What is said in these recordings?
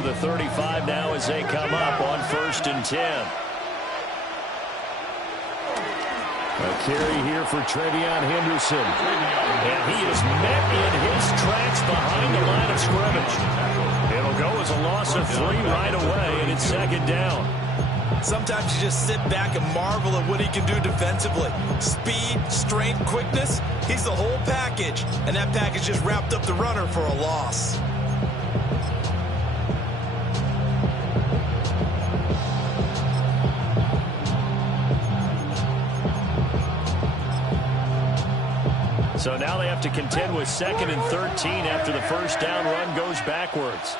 to the 35 now as they come up on 1st and 10. A carry here for Travion Henderson. And he is met in his tracks behind the line of scrimmage. It'll go as a loss of 3 right away, and it's 2nd down. Sometimes you just sit back and marvel at what he can do defensively. Speed, strength, quickness, he's the whole package. And that package just wrapped up the runner for a loss. So now they have to contend with 2nd and 13 after the first down run goes backwards.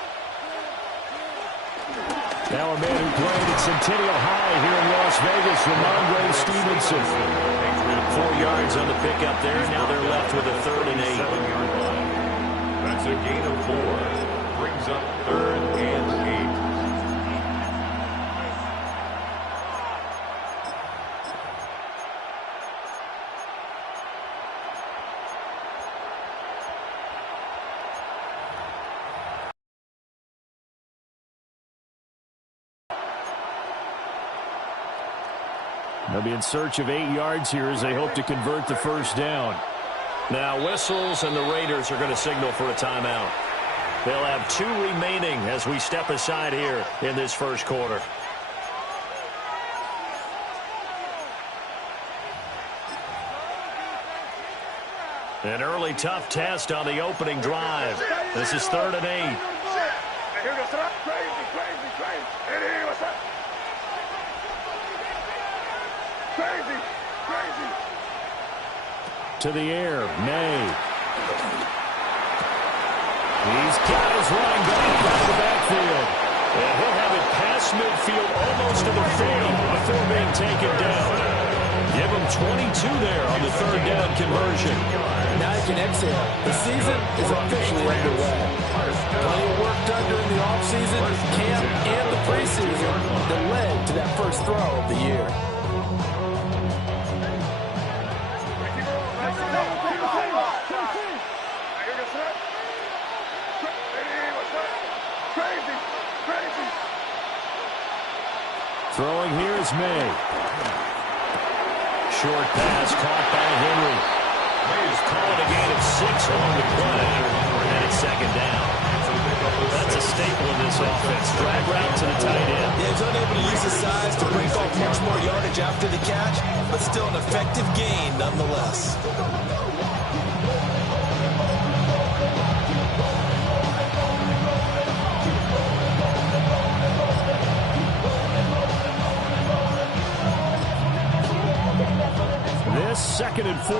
Now a man who played at Centennial High here in Las Vegas, Ramondre Stevenson. 4 yards on the pickup there. Now they're left with a 3rd and 8. That's a gain of 4. Brings up 3rd and 8. They'll be in search of 8 yards here as they hope to convert the first down. Now whistles, and the Raiders are going to signal for a timeout. They'll have 2 remaining as we step aside here in this first quarter. An early tough test on the opening drive. This is 3rd and 8. To the air, May. He's got his running back out of the backfield. And he'll have it past midfield, almost to the 40 before being taken down. Give him 22 there on the 3rd down conversion. Now you can exhale. The season is officially underway. Plenty of work done during the offseason, camp, and the preseason that led to that first throw of the year. Throwing here is May. Short pass caught by Henry. May's calling a gain of 6 on the play. And it's 2nd down. That's a staple in this offense. Drag route to the tight end. Yeah, he's unable to use his size to break off much more yardage after the catch, but still an effective gain nonetheless. This 2nd and 4.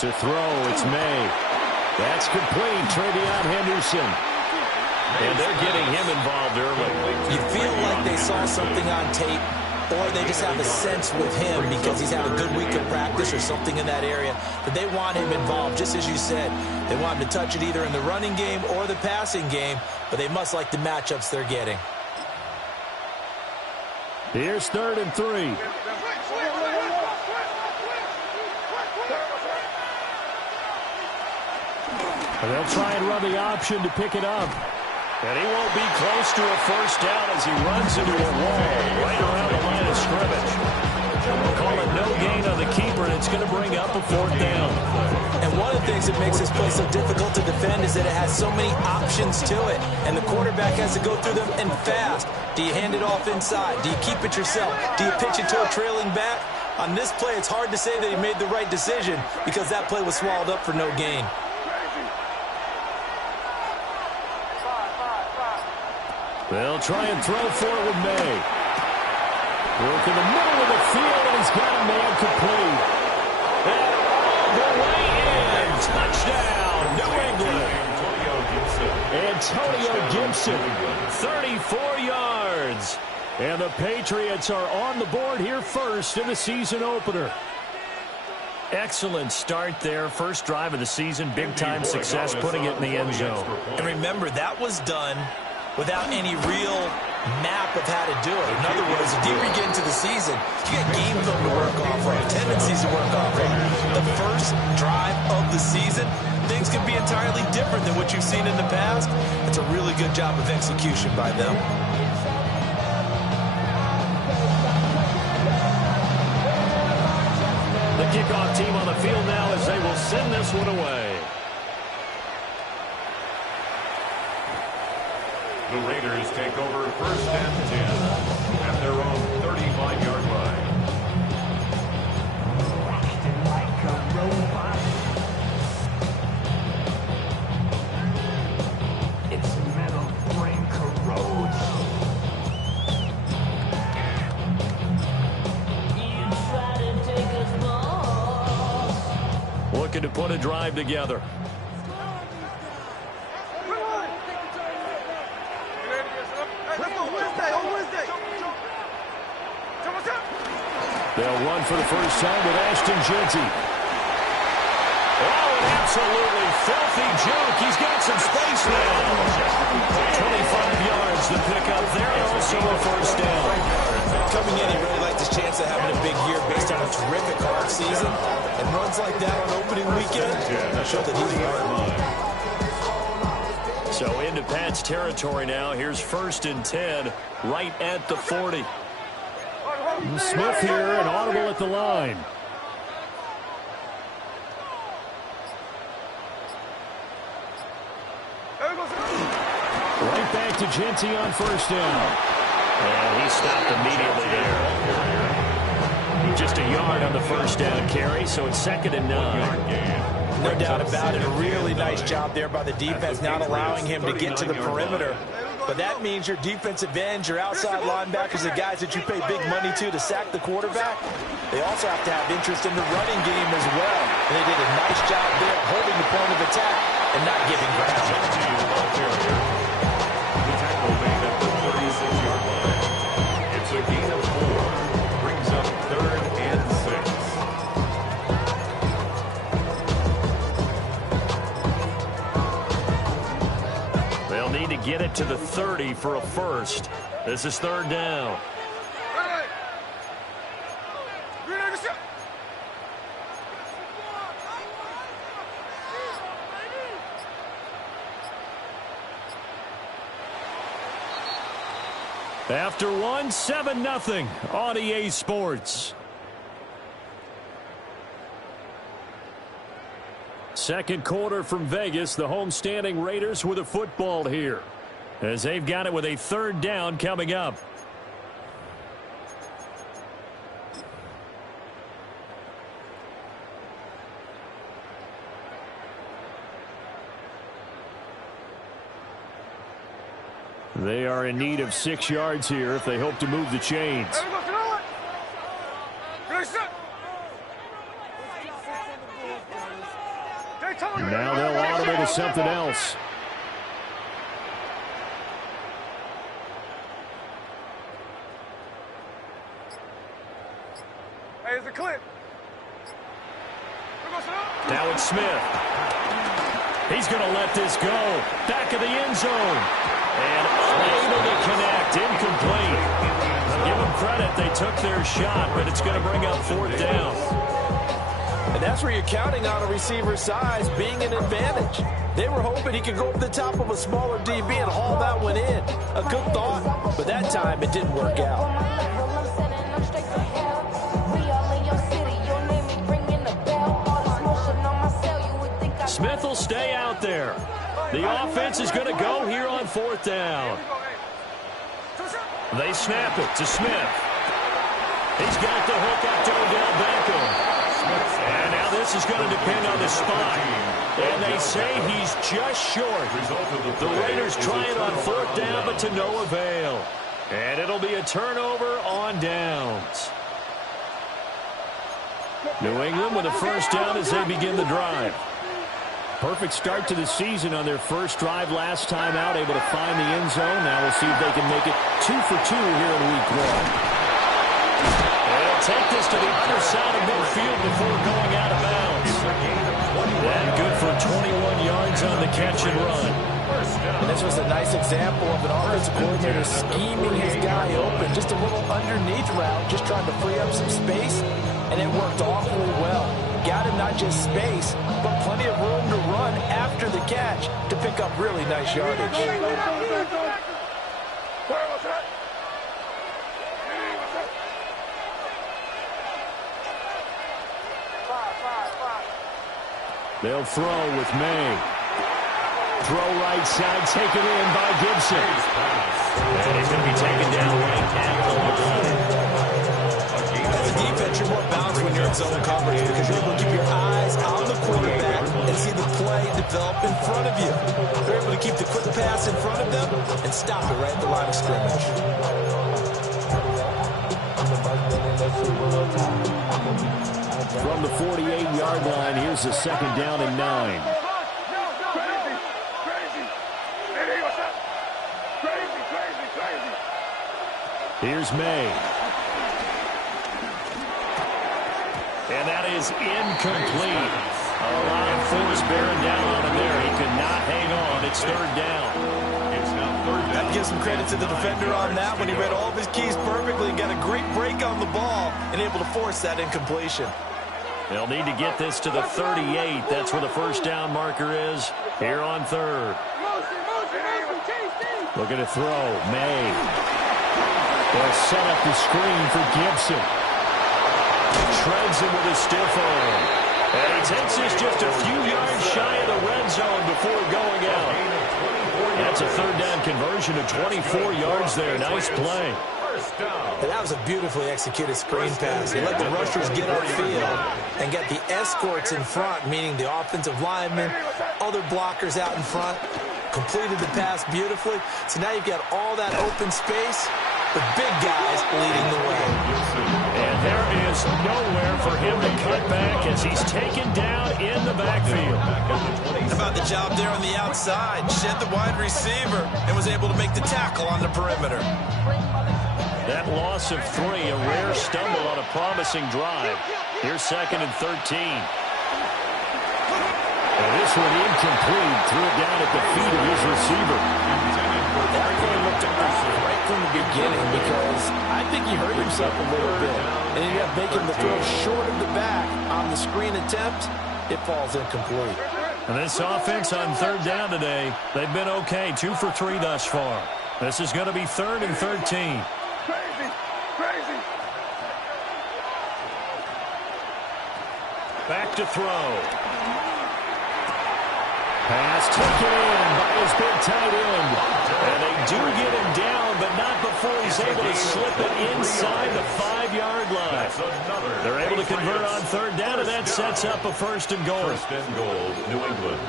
To throw, it's May. That's complete. Travion Henderson. And they're getting him involved early. You feel like they saw something on tape, or they just have a sense with him because he's had a good week of practice or something in that area that they want him involved, just as you said. They want him to touch it either in the running game or the passing game, but they must like the matchups they're getting. Here's 3rd and 3. They'll try and run the option to pick it up. And he won't be close to a first down as he runs into a wall right around the line of scrimmage. We'll call it no gain on the keeper, and it's going to bring up a 4th down. And one of the things that makes this play so difficult to defend is that it has so many options to it, and the quarterback has to go through them and fast. Do you hand it off inside? Do you keep it yourself? Do you pitch it to a trailing back? On this play, it's hard to say that he made the right decision because that play was swallowed up for no gain. They'll try and throw forward May. Work in the middle of the field, and he's got a man complete. And all the way in. Touchdown, New England. Antonio Gibson, 34 yards. And the Patriots are on the board here first in the season opener. Excellent start there. First drive of the season, big-time success, putting it in the end zone. And remember, that was done without any real map of how to do it. In other words, the deeper you get into the season, you got game film to work off of, tendencies to work off of. The first drive of the season, things can be entirely different than what you've seen in the past. It's a really good job of execution by them. The kickoff team on the field now as they will send this one away. The Raiders take over first and 10 at their own 35-yard line. Acting like a robot. Its metal brain corrodes. You try to take us boss. Looking to put a drive together. They'll run for the first time with Ashton Jeanty. Oh, an absolutely filthy juke. He's got some space now. 25 yards to pick up there, and also a first down. Coming in, he really liked his chance of having a big year based on a terrific hard season. And runs like that on opening weekend show that he's learned. So into Pat's territory now. Here's first and 10 right at the 40. Smith here, an audible at the line. Right back to Jeanty on first down. And he stopped immediately there. Just a yard on the first down carry, so it's 2nd and 9. No doubt about it. A really nice job there by the defense, not allowing him to get to the perimeter. But that means your defensive ends, your outside linebackers, the guys that you pay big money to sack the quarterback, they also have to have interest in the running game as well. And they did a nice job there holding the point of attack and not giving ground. The tackle made at the 36-yard line. It's a gain of 4. Brings up 3rd and 6. They'll need to get it to the 30 for a first. This is 3rd down. After one, 7-0 on EA Sports. Second quarter from Vegas. The homestanding Raiders with a football here, as they've got it with a 3rd down coming up. They are in need of 6 yards here if they hope to move the chains. Now they'll audible to something else. Hey, it's a clip. Now it's Smith. He's going to let this go. Back of the end zone. And unable to connect. Incomplete. Give them credit. They took their shot, but it's going to bring up 4th down. And that's where you're counting on a receiver's size being an advantage. They were hoping he could go over the top of a smaller DB and haul that one in. A good thought, but that time it didn't work out. Smith will stay out there. The offense is going to go here on 4th down. They snap it to Smith. He's got the hook up to Odell Beckham. And now this is going to depend on the spot. And they say he's just short. The Raiders try it on 4th down, but to no avail. And it'll be a turnover on downs. New England with a first down as they begin the drive. Perfect start to the season on their first drive last time out, able to find the end zone. Now we'll see if they can make it 2 for 2 here in week 1. They'll take this to the other side of midfield before going out of bounds. And good for 21 yards on the catch and run. And This was a nice example of an offensive coordinator scheming his guy open. Just a little underneath route, just trying to free up some space, and it worked awfully well. Got him not just space, but plenty of room to run after the catch to pick up really nice yardage. They'll throw with May. Throw right side, taken in by Gibson. And he's going to be taken down right at the line. As a defense, you're more balanced when you're in zone coverage because you're able to keep your eyes on the quarterback and see the play develop in front of you. They're able to keep the quick pass in front of them and stop it right at the line of scrimmage. From the 48-yard line, here's a 2nd down and 9. Here's May. And that is incomplete. A lot of force bearing down on him there. He could not hang on. It's 3rd down. It's now 3rd down. That gives some credit to the defender on that when he read all of his keys perfectly and got a great break on the ball and able to force that incompletion. They'll need to get this to the 38. That's where the 1st down marker is here on 3rd. Looking to throw. May. They'll set up the screen for Gibson. Treads him with a stiff arm. And he takes this just a few yards shy of the red zone before going out. That's a 3rd down conversion of 24 yards there. Nice play. And that was a beautifully executed screen pass. He let the rushers get upfield and get the escorts in front, meaning the offensive linemen, other blockers out in front, completed the pass beautifully. So now you've got all that open space, the big guys leading the way. And there is nowhere for him to cut back as he's taken down in the backfield. How about the job there on the outside? Shed the wide receiver and was able to make the tackle on the perimeter. That loss of 3, a rare stumble on a promising drive. Here's 2nd and 13. And this one incomplete. Threw it down at the feet of his receiver. That really looked off right from the beginning because I think he hurt himself a little bit. And he ended up making the throw short of the back on the screen attempt. It falls incomplete. And this offense on 3rd down today, they've been okay. 2 for 3 thus far. This is going to be 3rd and 13. Back to throw. Pass taken in by his big tight end. And they do get him down, but not before he's able to slip it inside the 5-yard line. They're able to convert on 3rd down, and that sets up a 1st and goal. 1st and goal, New England.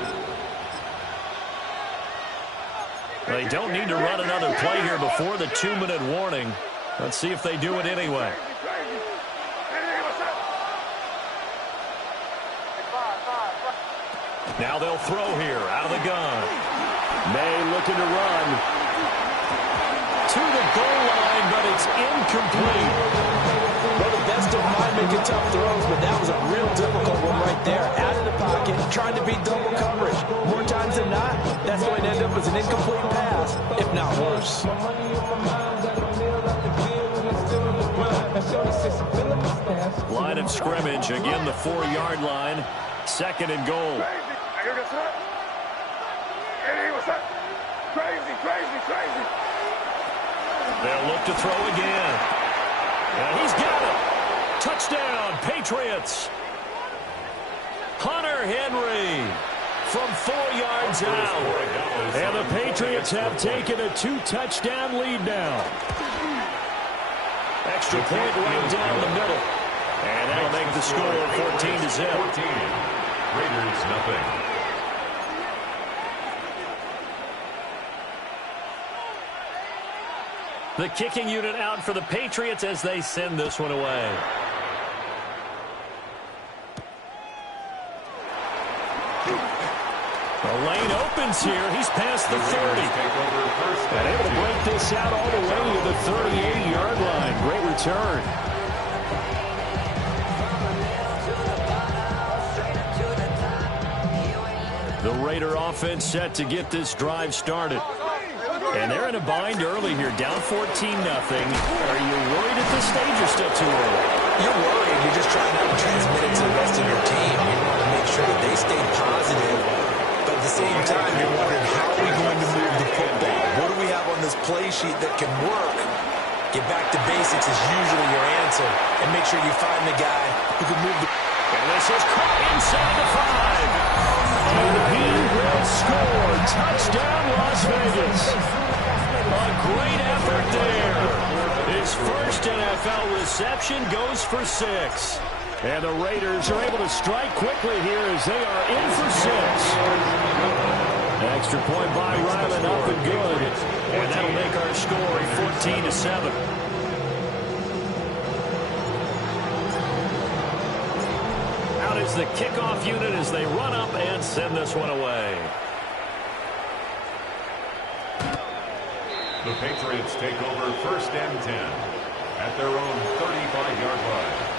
They don't need to run another play here before the 2-minute warning. Let's see if they do it anyway. Now they'll throw here out of the gun. May looking to run to the goal line, but it's incomplete. Well, the best of mine making tough throws, but that was a real difficult one right there. Out of the pocket, trying to beat double coverage. More times than not, that's going to end up as an incomplete pass, if not worse. Line of scrimmage, again the 4-yard line. 2nd and goal. They'll look to throw again. And he's got it. Touchdown, Patriots. Hunter Henry from 4 yards out. And the Patriots have taken a 2-touchdown lead now. Extra point right down the middle. And that'll make the score 14-0. Raiders, nothing. The kicking unit out for the Patriots as they send this one away. The lane opens here. He's past the 30. And able to break this out all the way to the 38-yard line. Great return. The Raider offense set to get this drive started. And they're in a bind early here, down 14-0. Are you worried at this stage or still too early? You're worried. You're just trying not to transmit it to the rest of your team. You want to make sure that they stay positive. But at the same time, you're wondering, how are we going to move the football? What do we have on this play sheet that can work? Get back to basics is usually your answer. And make sure you find the guy who can move the... And this is caught inside the 5. And he will score. Touchdown, Las Vegas. A great effort there. His first NFL reception goes for 6. And the Raiders are able to strike quickly here as they are in for 6. Extra point by Ryland, up and good. And that'll make our score 14-7. Out is the kickoff unit as they run up and send this one away. The Patriots take over 1st and 10 at their own 35-yard line.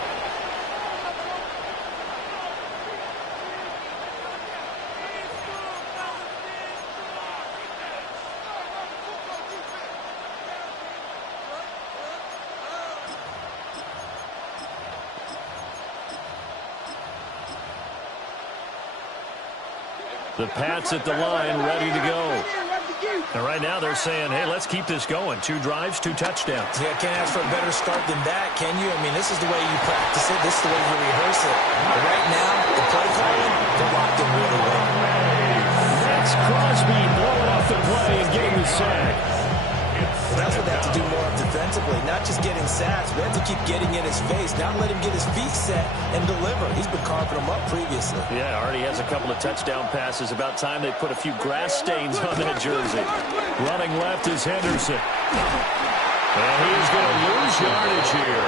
The Pats at the line, ready to go. And right now they're saying, hey, let's keep this going. 2 drives, 2 touchdowns. Yeah, can't ask for a better start than that, can you? I mean, this is the way you practice it. This is the way you rehearse it. But right now, the play calling, they're locked in really well. That's Crosby blowing off the play and getting the sack. That's what they have to do more of defensively. Not just getting sacks, but they have to keep getting in his face. Not let him get his feet set and deliver. He's been carving them up previously. Yeah, already has a couple of touchdown passes. About time they put a few grass stains on that jersey. Running left is Henderson. And he's going to lose yardage here.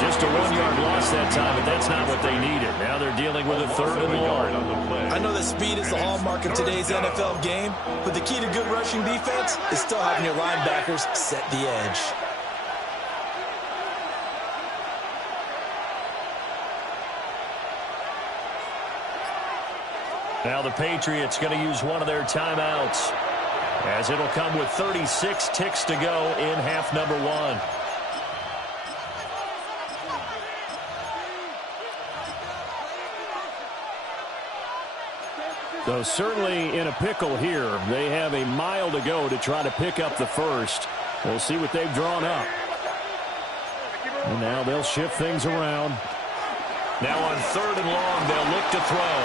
Just a 1-yard loss that time, but that's not what they needed. Now they're dealing with a 3rd and long. I know that speed is the hallmark of today's NFL game, but the key to good rushing defense is still having your linebackers set the edge. Now the Patriots going to use one of their timeouts, as it'll come with 36 ticks to go in half number 1. So certainly in a pickle here. They have a mile to go to try to pick up the first. We'll see what they've drawn up. And now they'll shift things around. Now on 3rd and long, they'll look to throw.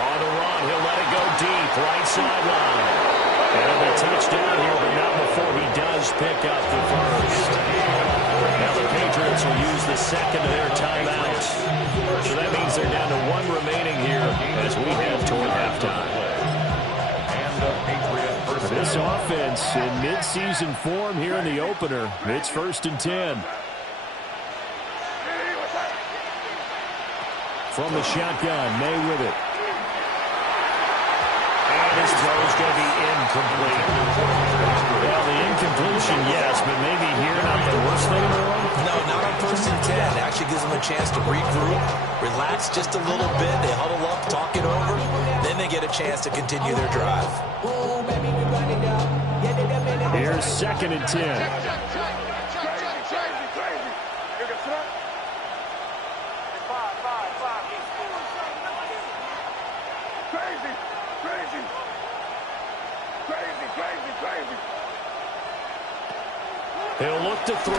On the run, he'll let it go deep, right sideline. And a touchdown here, but not before he does pick up the first. Now the Patriots will use the second of their timeouts. So that means they're down to 1 remaining here as we head toward halftime. This offense in mid-season form here in the opener. It's 1st and 10. From the shotgun, May with it. And his throw is going to be incomplete. Well, the incompletion, yes, but maybe here not the worst thing in the world? No, not on 1st and 10. It actually gives them a chance to regroup, relax just a little bit. They huddle up, talk it over. Then they get a chance to continue their drive. Here's 2nd and 10. He'll look to throw.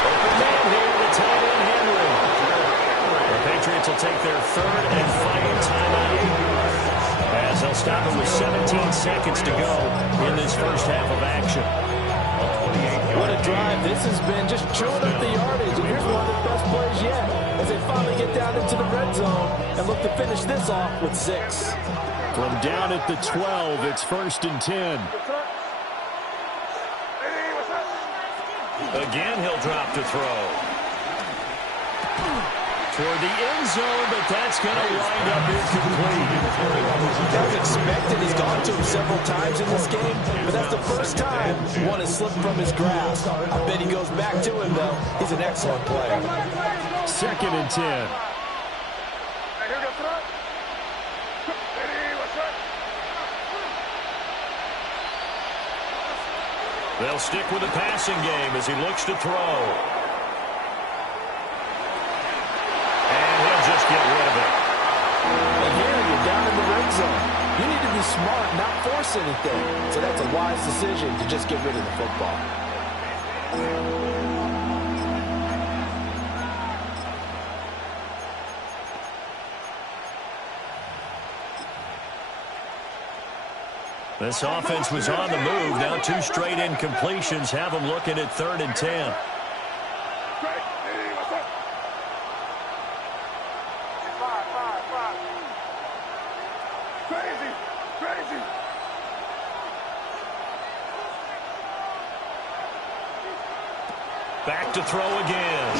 Open man here, the tight end Henry. The Patriots will take their 3rd and final timeout, as they'll stop it with 17 seconds to go in this first half of action. What a drive this has been, just chewing up the yardage. And here's one of the best plays yet, as they finally get down into the red zone and look to finish this off with 6. From down at the 12, it's 1st and 10. Again, he'll drop to throw. Toward the end zone, but that's going to wind up incomplete. That was expected. He's gone to him several times in this game, but that's the first time one has slipped from his grasp. I bet he goes back to him, though. He's an excellent player. 2nd and 10. They'll stick with the passing game as he looks to throw. And he'll just get rid of it. And here you're down in the red zone. You need to be smart, not force anything. So that's a wise decision to just get rid of the football. This offense was on the move. Now 2 straight incompletions have them looking at 3rd and 10. Back to throw again.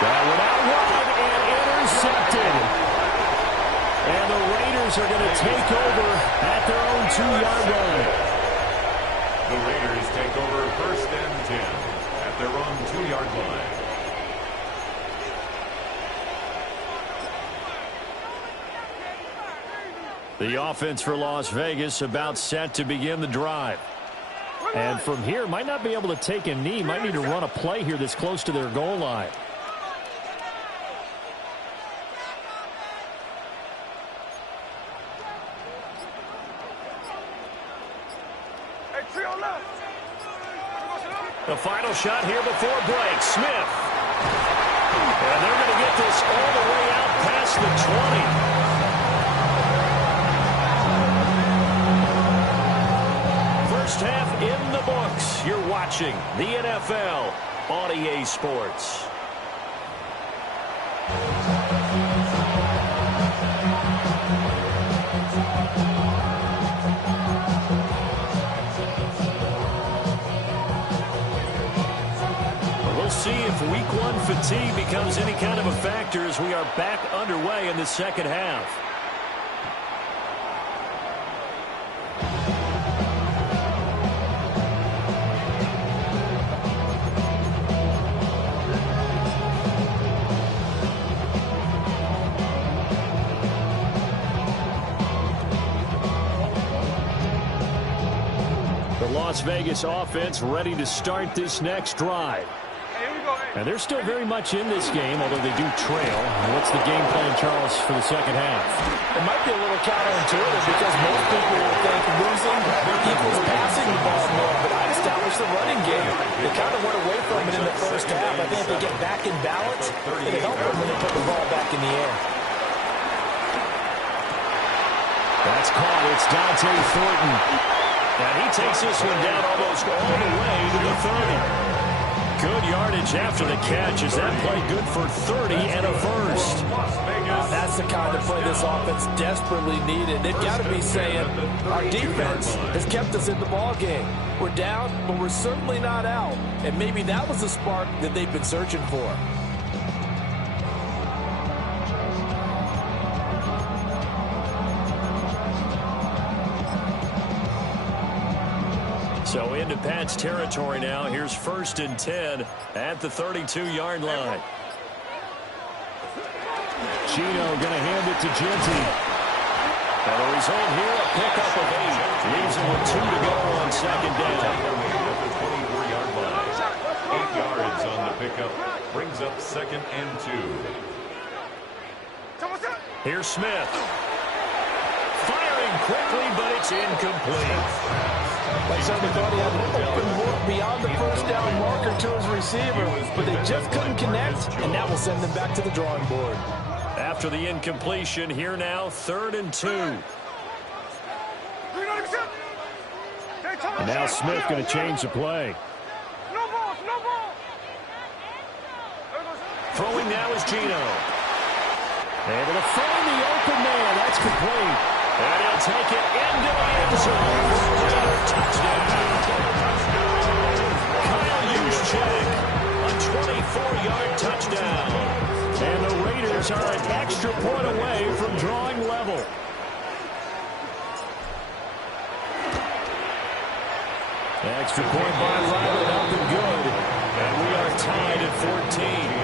That one out wide and intercepted. And the Raiders are going to take over at their own 2-yard line. The Raiders take over 1st and 10 at their own 2-yard line. The offense for Las Vegas about set to begin the drive. And from here, might not be able to take a knee. Might need to run a play here that's close to their goal line. The final shot here before break. Smith. And they're going to get this all the way out past the 20. First half in the books. You're watching the NFL on EA Sports. We'll see if week 1 fatigue becomes any kind of a factor as we are back underway in the second half. The Las Vegas offense ready to start this next drive. And they're still very much in this game, although they do trail. What's the game plan, Charles, for the second half? It might be a little counterintuitive because most people will think losing equals passing the ball more, but I established the running game. They kind of went away from it in the first half. I think if they get back in balance, it'll help them when they put the ball back in the air. That's caught. It's Dante Thornton. And he takes this one down almost all the way to the 30. Good yardage after the catch. Is that play good for 30 and a first? That's the kind of play this offense desperately needed. They've got to be saying, our defense has kept us in the ball game. We're down, but we're certainly not out. And maybe that was the spark that they've been searching for. So into Pat's territory now. Here's 1st and 10 at the 32-yard line. Gino going to hand it to Ginty. And the result here, a pickup of 8. Leaves him with 2 to go on 2nd down. At the 24-yard line. 8 yards on the pickup. Brings up 2nd and 2. Here's Smith. Firing quickly, but it's incomplete. Like somebody thought he had an open look beyond the first down marker to his receiver, but they just couldn't connect, and that will send them back to the drawing board. After the incompletion, here now, 3rd and 2. And now Smith going to change the play. Throwing now is Gino. Able to find the open man. That's complete. And he'll take it into the end zone for another touchdown. Kyle Juszczyk, a 24-yard touchdown. And the Raiders are an extra point away from drawing level. Extra point by Riley, up and good. And we are tied at 14.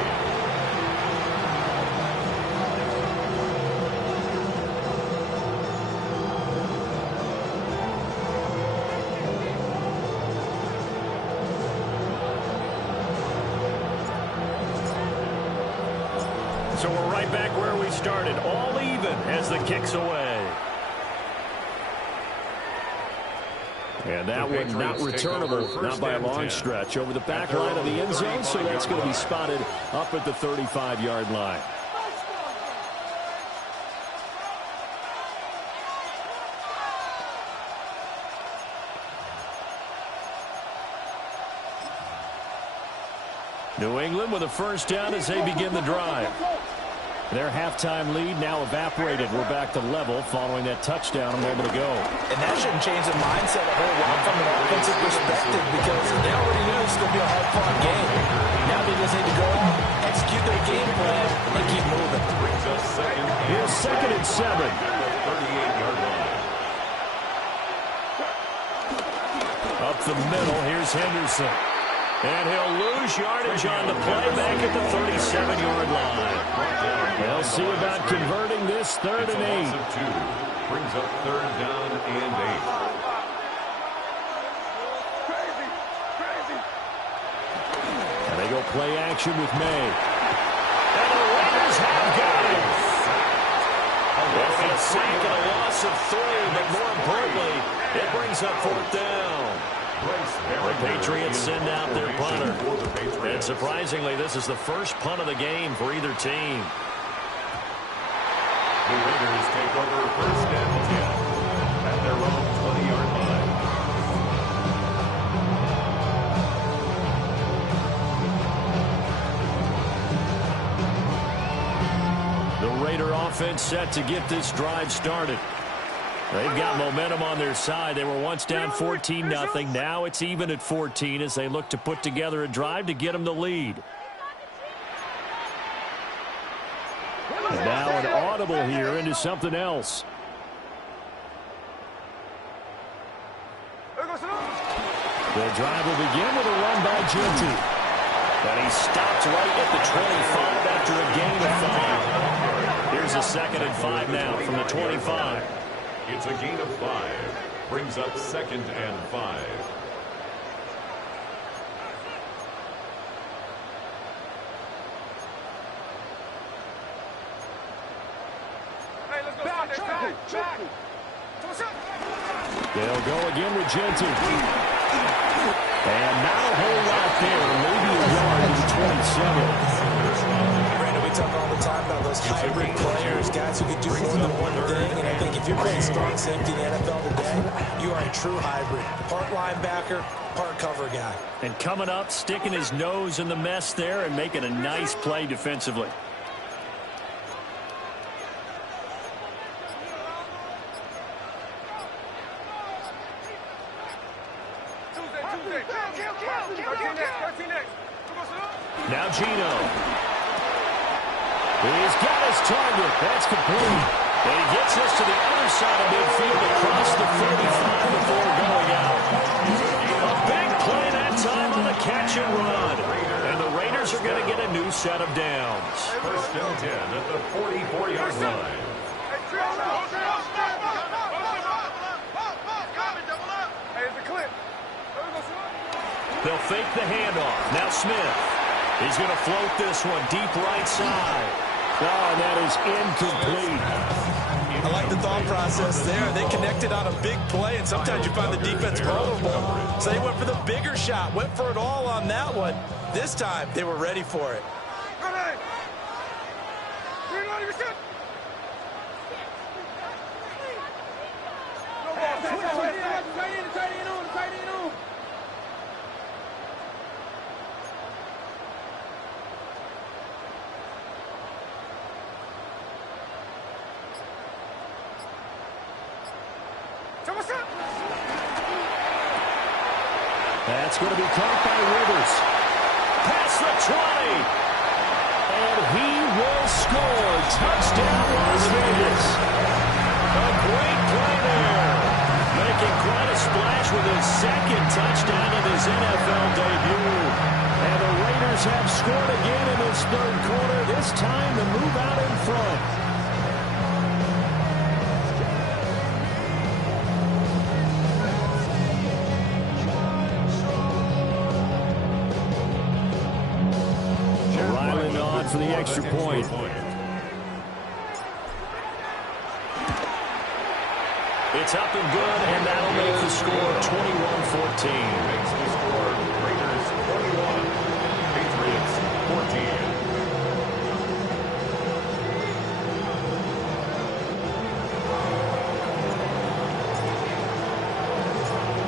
So we're right back where we started, all even as the kick's away. And that one not returnable, not by a long stretch, over the back line of the end zone, so that's going to be spotted up at the 35-yard line. New England with a first down as they begin the drive. Their halftime lead now evaporated. We're back to level following that touchdown a moment ago. And that shouldn't change the mindset a whole lot from an offensive perspective because they already knew this was going to be a hard-fought game. Now they just need to go out, execute their game plan, and keep moving. Here's 2nd and 7. 38-yard line. Up the middle, here's Henderson. And he'll lose yardage on the play back at the 37-yard line. They'll see about converting this 3rd and 8. Brings up 3rd down and 8. And they go play action with May. And the Raiders have got him. It'll be a sack and a loss of 3, but more importantly, it brings up 4th down. The Patriots send out their punter. And surprisingly, this is the first punt of the game for either team. The Raiders take over 1st and 10 at their own 20-yard line. The Raider offense set to get this drive started. They've got momentum on their side. They were once down 14-0. Now it's even at 14 as they look to put together a drive to get them the lead. And now an audible here into something else. The drive will begin with a run by Genty. And he stops right at the 25 after a gain of 5. Here's a 2nd and 5 now from the 25. It's a gain of 5. Brings up 2nd and 5. They'll go again with Genty. And not a whole lot there. Maybe a yard to the 27. Brandon, we talk all the time about those hybrid players, guys who can do more than one thing. And I think if you're playing strong safety in the NFL today, you are a true hybrid. Part linebacker, part cover guy. And coming up, sticking his nose in the mess there and making a nice play defensively. Now Gino. He's got his target. That's complete. And he gets this to the other side of midfield across the 35 before going out. A big play that time on the catch and run. And the Raiders are going to get a new set of downs. 1st and 10 at the 44-yard line. They'll fake the handoff. Now Smith. He's going to float this one deep right side. Oh, that is incomplete. I like the thought process there. They connected on a big play, and sometimes you find the defense vulnerable. So they went for the bigger shot, went for it all on that one. This time, they were ready for it. That's going to be caught by Rivers. Past the 20. And he will score. Touchdown, Las Vegas. A great play there. Making quite a splash with his 2nd touchdown of his NFL debut. And the Raiders have scored again in this 3rd quarter. This time to move out in front. extra point. It's up and good, and that'll make the score 21-14. Makes the score Raiders 21, Patriots 14.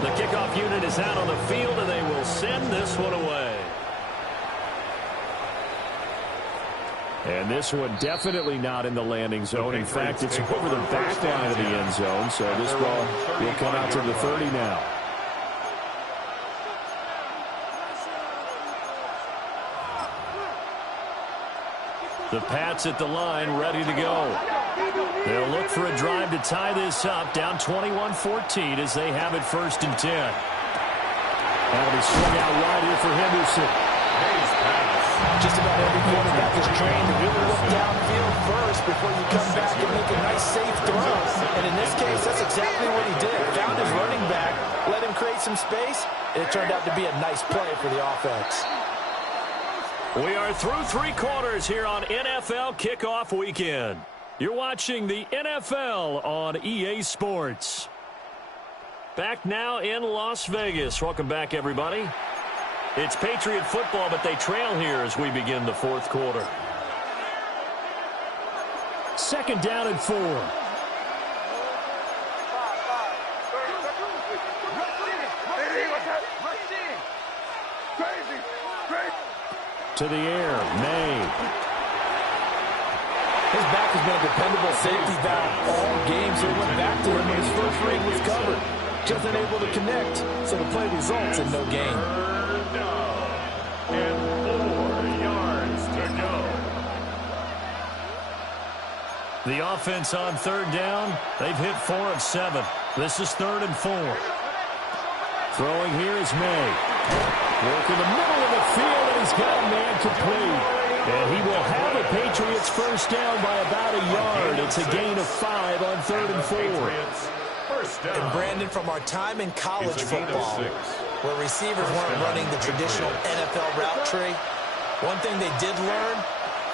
The kickoff unit is out on the field, and they will send this one away. And this one definitely not in the landing zone. In fact, it's over the back line of the end zone, so this ball will come out to the 30 now. The Pats at the line, ready to go. They'll look for a drive to tie this up, down 21-14 as they have it 1st and 10. That'll be swung out wide here for Henderson. Just about every quarterback is trained to really look downfield first before you come back and make a nice, safe throw. And in this case, that's exactly what he did. Found his running back, let him create some space, and it turned out to be a nice play for the offense. We are through 3 quarters here on NFL Kickoff Weekend. You're watching the NFL on EA Sports. Back now in Las Vegas. Welcome back, everybody. It's Patriot football, but they trail here as we begin the 4th quarter. 2nd down and 4. To the air, May. His back has been a dependable safety valve all game, so he went back to him when his first read was covered. Just unable to connect, so the play results in no gain. And 4 yards to go. The offense on 3rd down. They've hit 4 of 7. This is 3rd and 4. Throwing here is May. Work in the middle of the field, and he's got a man complete. And he will have the Patriots 1st down by about a yard. It's a gain of 5 on 3rd and 4. And Brandon, from our time in college football, where receivers weren't running the traditional NFL route tree, one thing they did learn,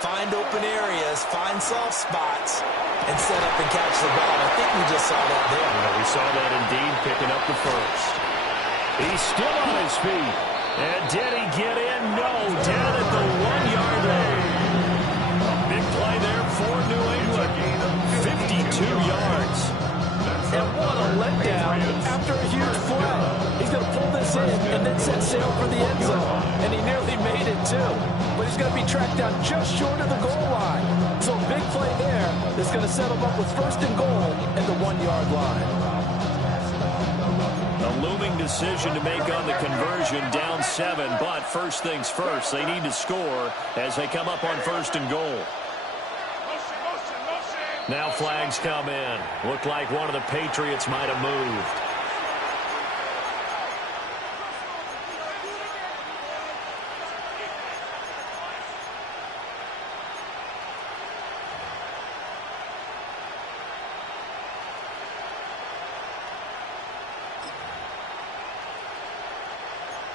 find open areas, find soft spots, and set up and catch the ball. I think we just saw that there. Yeah, we saw that indeed, picking up the 1st. He's still on his feet. And did he get in? No, down at the 1-yard line. A big play there for New England. 52 yards. And what a letdown after a huge play. He's going to pull this in and then set sail for the end zone. And he nearly made it, too. But he's going to be tracked down just short of the goal line. So a big play there that's going to set him up with 1st and goal at the 1-yard line. A looming decision to make on the conversion, down 7. But first things first, they need to score as they come up on 1st and goal. Now flags come in. Looked like one of the Patriots might have moved.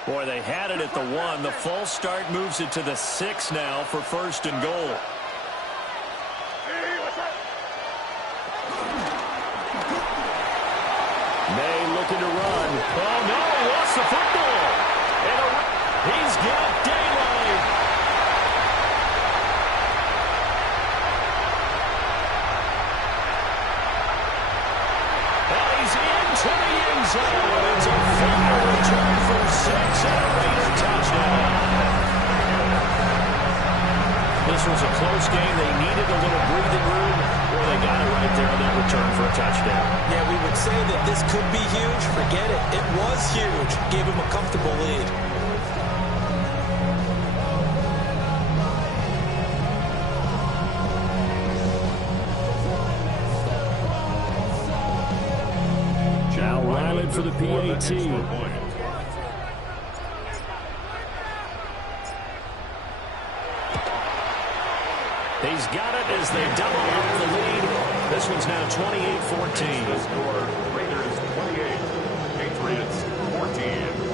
Boy, they had it at the 1. The false start moves it to the 6 now for 1st and goal. May looking to run. Oh, no, he lost the football. And he's got daylight. And he's into the end zone. It's a fair return for 6 and a Raider touchdown. This was a close game. They needed a little breathing room. Boy, they got it right there on that return for a touchdown. Yeah, we would say that this could be huge. Forget it. It was huge. Gave him a comfortable lead. Joe Ryland for the PAT. He's got it as they double up the lead. This one's now 28-14. The score, Raiders 28, Patriots 14.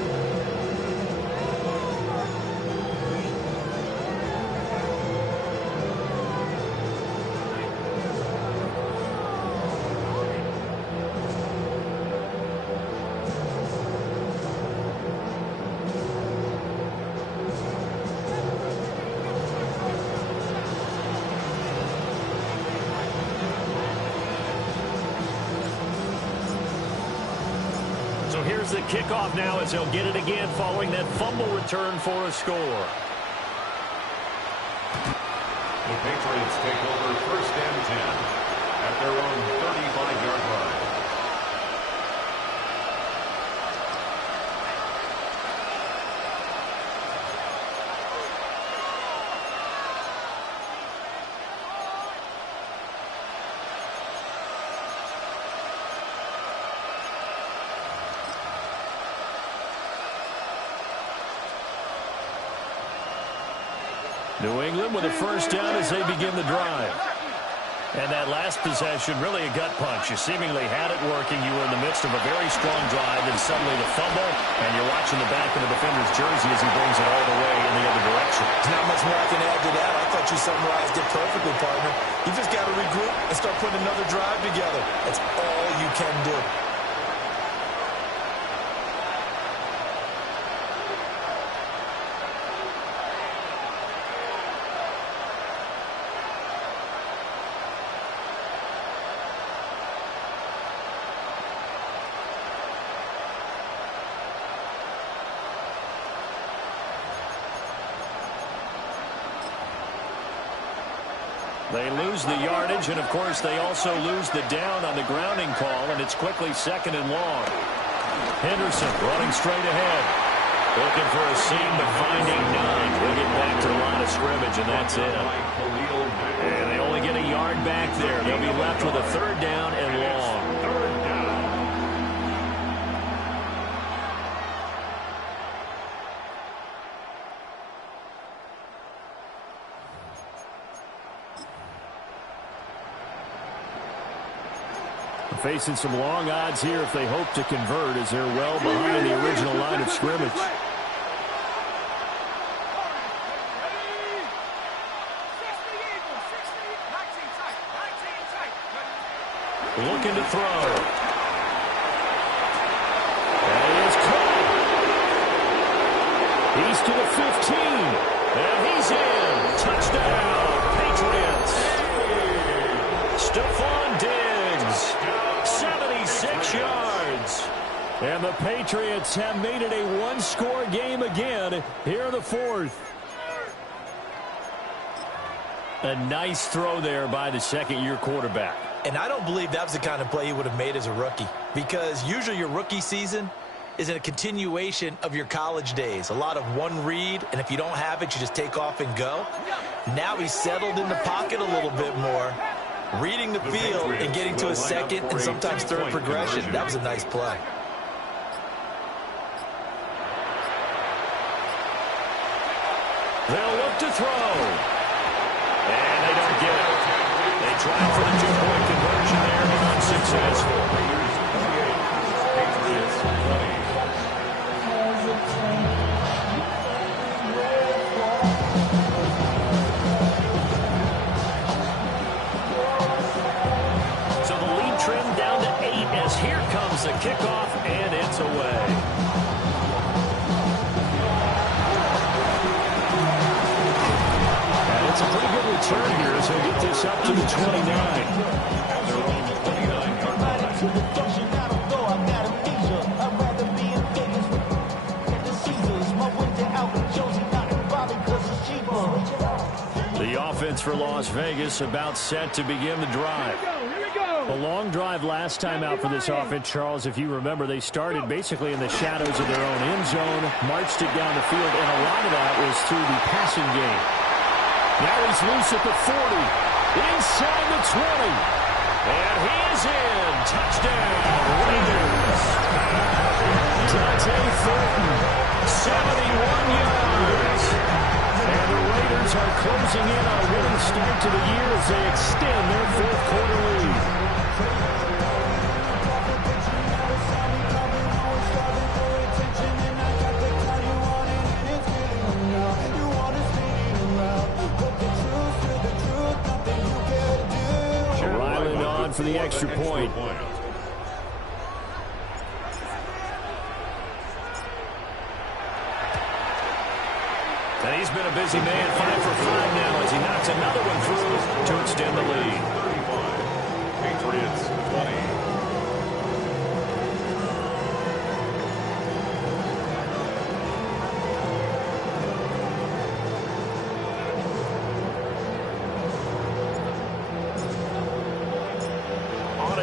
So here's the kickoff now as they'll get it again following that fumble return for a score. The Patriots take over first and 10 at their own 35-yard line. New England with a first down as they begin the drive. And that last possession, really a gut punch. You seemingly had it working. You were in the midst of a very strong drive, and suddenly the fumble, and you're watching the back of the defender's jersey as he brings it all the way in the other direction. There's not much more I can add to that. I thought you summarized it perfectly, partner. You just got to regroup and start putting another drive together. That's all you can do. They lose the yardage, and, of course, they also lose the down on the grounding call, and it's quickly second and long. Henderson running straight ahead. Looking for a seam, but finding none. We'll get back to the line of scrimmage, and that's it. And they only get a yard back there. They'll be left with a third down and long. Facing some long odds here if they hope to convert, as they're well behind the original line of scrimmage. Looking to throw. And he is caught. He's to the 15. And he's in. Touchdown, Patriots. Stephon Diggs. 76 yards. And the Patriots have made it a one-score game again here in the fourth. A nice throw there by the second-year quarterback. And I don't believe that was the kind of play he would have made as a rookie, because usually your rookie season is a continuation of your college days. A lot of one read, and if you don't have it, you just take off and go. Now he's settled in the pocket a little bit more, reading the field and getting to a second and sometimes third progression. That was a nice play. They'll look to throw. And they don't get it. They tried for the two-point conversion there, but unsuccessful. So the lead trimmed down to 8 as here comes the kickoff, and it's away. It's a pretty good return here as they get this up to the 29. The offense for Las Vegas about set to begin the drive. A long drive last time out for this offense, Charles. If you remember, they started basically in the shadows of their own end zone, marched it down the field, and a lot of that was through the passing game. Now he's loose at the 40, inside the 20, and he is in. Touchdown, Raiders. Dante Thornton, 71 yards. And the Raiders are closing in on a winning start to the year as they extend their fourth-quarter lead. For the extra point. And he's been a busy man, 5 for 5 now as he knocks another one through to extend the lead. 35, Patriots 20.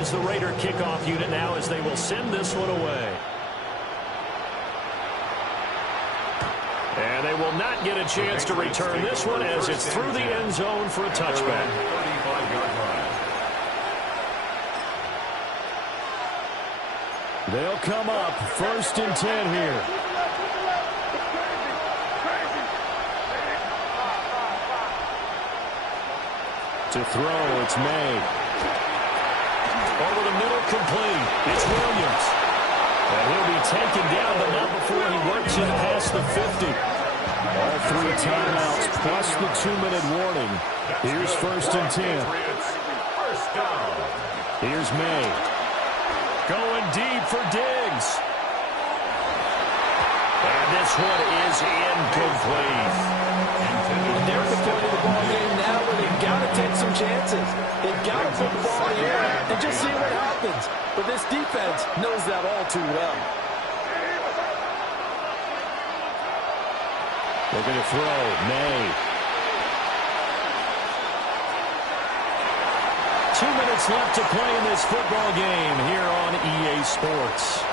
as the Raider kickoff unit now as they will send this one away. And they will not get a chance to return this one as it's through the end zone for a touchback. 35-yard line. They'll come up 1st and 10 here. To throw, it's May. Over the middle, complete. It's Williams. And he'll be taken down, but not before he works it past the 50. All 3 timeouts plus the 2-minute warning. Here's 1st and 10. First down. Here's May. Going deep for Diggs. And this one is incomplete. They're at the point of the ball game now where they've got to take some chances. They've got to put the ball in the air and just see what happens. But this defense knows that all too well. They're going to throw. May. 2 minutes left to play in this football game here on EA Sports.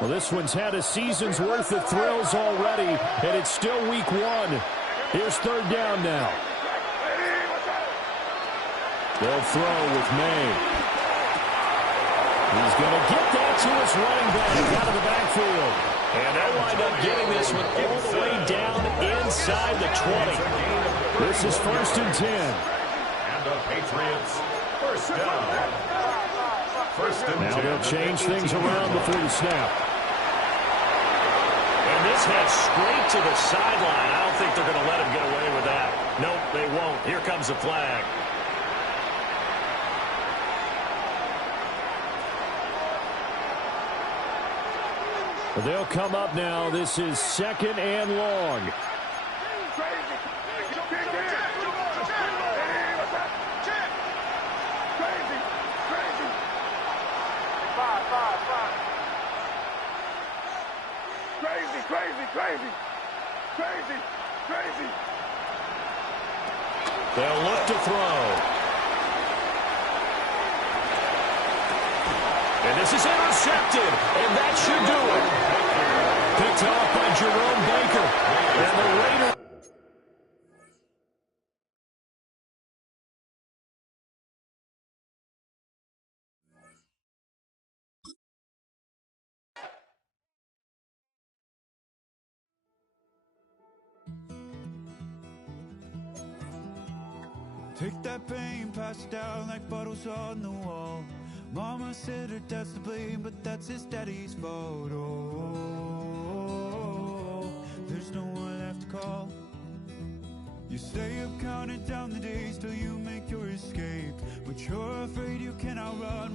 Well, this one's had a season's worth of thrills already, and it's still week 1. Here's 3rd down now. They'll throw with May. He's going to get that to his running back out of the backfield. And they'll wind up getting this one all the way down inside the 20. This is 1st and 10. And the Patriots, first down. First and 10. Now they'll change things around before the snap. And this heads straight to the sideline. I don't think they're going to let him get away with that. Nope, they won't. Here comes the flag. They'll come up now. This is 2nd and long. Crazy. They'll look to throw. And this is intercepted, and that should do it. Picked off by Jerome Baker. And the Raiders. Take that pain, pass it down like bottles on the wall. Mama said her dad's to blame, but that's his daddy's fault. Oh, there's no one left to call. You stay up counting down the days till you make your escape, but you're afraid you cannot run.